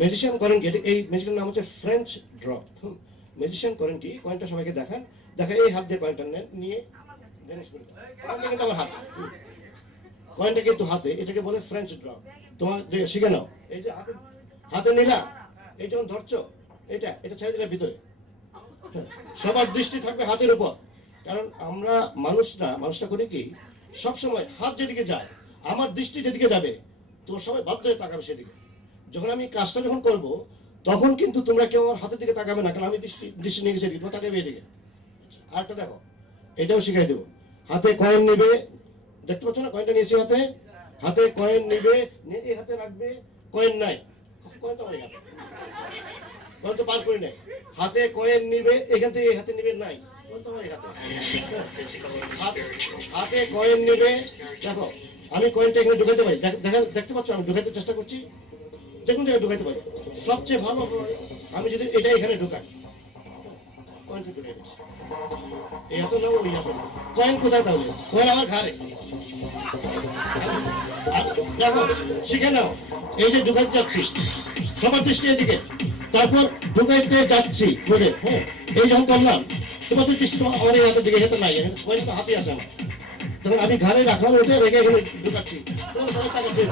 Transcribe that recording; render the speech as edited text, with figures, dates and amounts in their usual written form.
Magician করেন কি, এই ম্যাজিকের নাম হচ্ছে ফ্রেঞ্চ ড্রপ। ম্যাজিশিয়ান করেন কি, কয়েনটা সবাইকে দেখান, দেখা এই হাত দিয়ে কয়েনটা নিয়ে কিন্তু আমার হাত, কয়েনটা কিন্তু হাতে, এটাকে বলে ফ্রেঞ্চ ড্রপ। তোমার শিখে নাও, এই যে হাতে হাতে নিলা, এই যখন ধরছো এটা এটা ছেড়ে দিলে ভিতরে, সবার দৃষ্টি থাকবে হাতের উপর। কারণ আমরা মানুষটা করি কি, সবসময় হাত যেদিকে যায়, আমার দৃষ্টি যেদিকে যাবে তোমার সবাই বাধ্য হয়ে তাকাবে সেদিকে। যখন আমি কাজটা যখন করব তখন কিন্তু তোমরা কেউ আমার হাতের দিকে তাকাবে না, কারণ আমি দৃষ্টি নিয়ে গেছি এদিকে, তোমরা তাকাবে এদিকে। আরেকটা দেখো, এটাও শিখাই দেবো। হাতে কয়েন নিবে, দেখতে পাচ্ছ না কয়েনটা নিয়েছি হাতে, হাতে কয়েন নিবে, নিয়ে এই হাতে রাখবে, কয়েন নাই, কয়েন তো আমার হাতে, কয়েন তো বার করি নাই, হাতে কয়েন নিবে, এখান থেকে এই হাতে নিবে, নাই, কয়েন তো আমার হাতে, হাতে কয়েন নিবে। দেখো আমি কয়েনটা এখানে ঢুকাইতে পারি, দেখতে পাচ্ছ আমি ঢুকাইতে চেষ্টা করছি, যে কোনো জায়গায় ঢুকাইতে পারি। সবচেয়ে ভালো আমি যদি এটা এখানে ঢুকাই, কয়েনটা ঢুকাই দিচ্ছি, এই হাতে নাও ওই হাতে, কয়েন কোথায় তাহলে, কয়েন আমার ঘাড়ে। দেখো শিখে নাও, এই যে ঢুকাইতে যাচ্ছি সবার দৃষ্টি এদিকে, তারপর ঢুকাইতে যাচ্ছি বলে, হ্যাঁ এই যখন করলাম তোমাদের দৃষ্টি তোমার আমার এই হাতের দিকে, হাতে নাই, কয়েন তো হাতে আসে আমার, তখন আমি ঘাড়ে রাখলাম, ওটা রেখে এখানে ঢুকাচ্ছি, তোমার সবাই টাকা চেয়ে